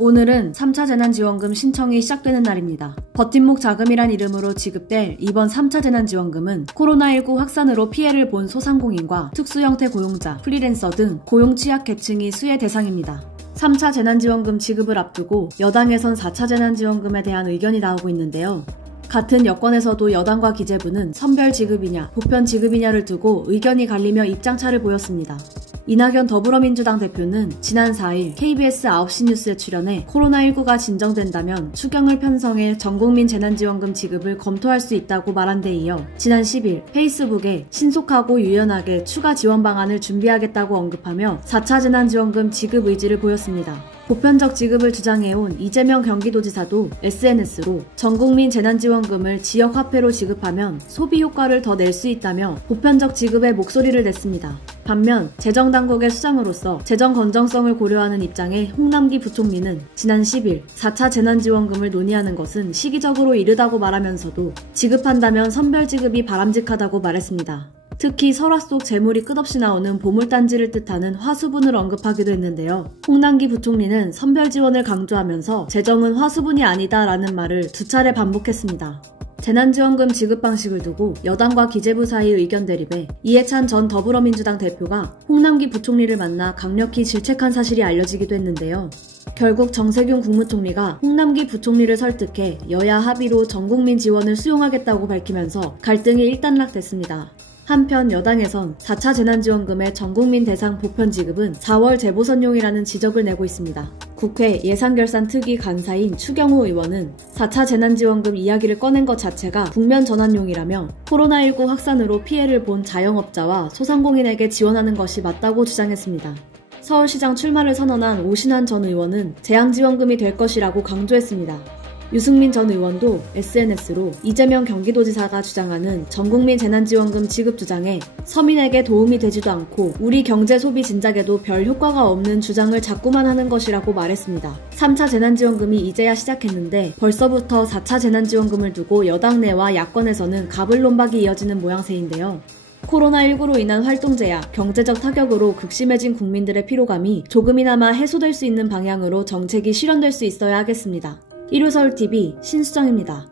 오늘은 3차 재난지원금 신청이 시작되는 날입니다. 버팀목 자금이란 이름으로 지급될 이번 3차 재난지원금은 코로나19 확산으로 피해를 본 소상공인과 특수형태 고용자, 프리랜서 등 고용 취약계층이 수혜 대상입니다. 3차 재난지원금 지급을 앞두고 여당에선 4차 재난지원금에 대한 의견이 나오고 있는데요. 같은 여권에서도 여당과 기재부는 선별 지급이냐, 보편 지급이냐를 두고 의견이 갈리며 입장차를 보였습니다. 이낙연 더불어민주당 대표는 지난 4일 KBS 9시 뉴스에 출연해 코로나19가 진정된다면 추경을 편성해 전국민 재난지원금 지급을 검토할 수 있다고 말한 데 이어 지난 10일 페이스북에 신속하고 유연하게 추가 지원 방안을 준비하겠다고 언급하며 4차 재난지원금 지급 의지를 보였습니다. 보편적 지급을 주장해온 이재명 경기도지사도 SNS로 전국민 재난지원금을 지역화폐로 지급하면 소비 효과를 더 낼 수 있다며 보편적 지급에 목소리를 냈습니다. 반면 재정당국의 수장으로서 재정 건전성을 고려하는 입장의 홍남기 부총리는 지난 10일 4차 재난지원금을 논의하는 것은 시기적으로 이르다고 말하면서도 지급한다면 선별지급이 바람직하다고 말했습니다. 특히 설화 속 재물이 끝없이 나오는 보물단지를 뜻하는 화수분을 언급하기도 했는데요. 홍남기 부총리는 선별 지원을 강조하면서 재정은 화수분이 아니다라는 말을 두 차례 반복했습니다. 재난지원금 지급 방식을 두고 여당과 기재부 사이 의견 대립에 이해찬 전 더불어민주당 대표가 홍남기 부총리를 만나 강력히 질책한 사실이 알려지기도 했는데요. 결국 정세균 국무총리가 홍남기 부총리를 설득해 여야 합의로 전국민 지원을 수용하겠다고 밝히면서 갈등이 일단락됐습니다. 한편 여당에선 4차 재난지원금의 전국민 대상 보편 지급은 4월 재보선용이라는 지적을 내고 있습니다. 국회 예산결산특위 간사인 추경호 의원은 4차 재난지원금 이야기를 꺼낸 것 자체가 국면 전환용이라며 코로나19 확산으로 피해를 본 자영업자와 소상공인에게 지원하는 것이 맞다고 주장했습니다. 서울시장 출마를 선언한 오신환 전 의원은 재앙지원금이 될 것이라고 강조했습니다. 유승민 전 의원도 SNS로 이재명 경기도지사가 주장하는 전국민 재난지원금 지급 주장에 서민에게 도움이 되지도 않고 우리 경제 소비 진작에도 별 효과가 없는 주장을 자꾸만 하는 것이라고 말했습니다. 3차 재난지원금이 이제야 시작했는데 벌써부터 4차 재난지원금을 두고 여당 내와 야권에서는 가불론박이 이어지는 모양새인데요. 코로나19로 인한 활동 제약, 경제적 타격으로 극심해진 국민들의 피로감이 조금이나마 해소될 수 있는 방향으로 정책이 실현될 수 있어야 하겠습니다. 1호서울TV 신수정입니다.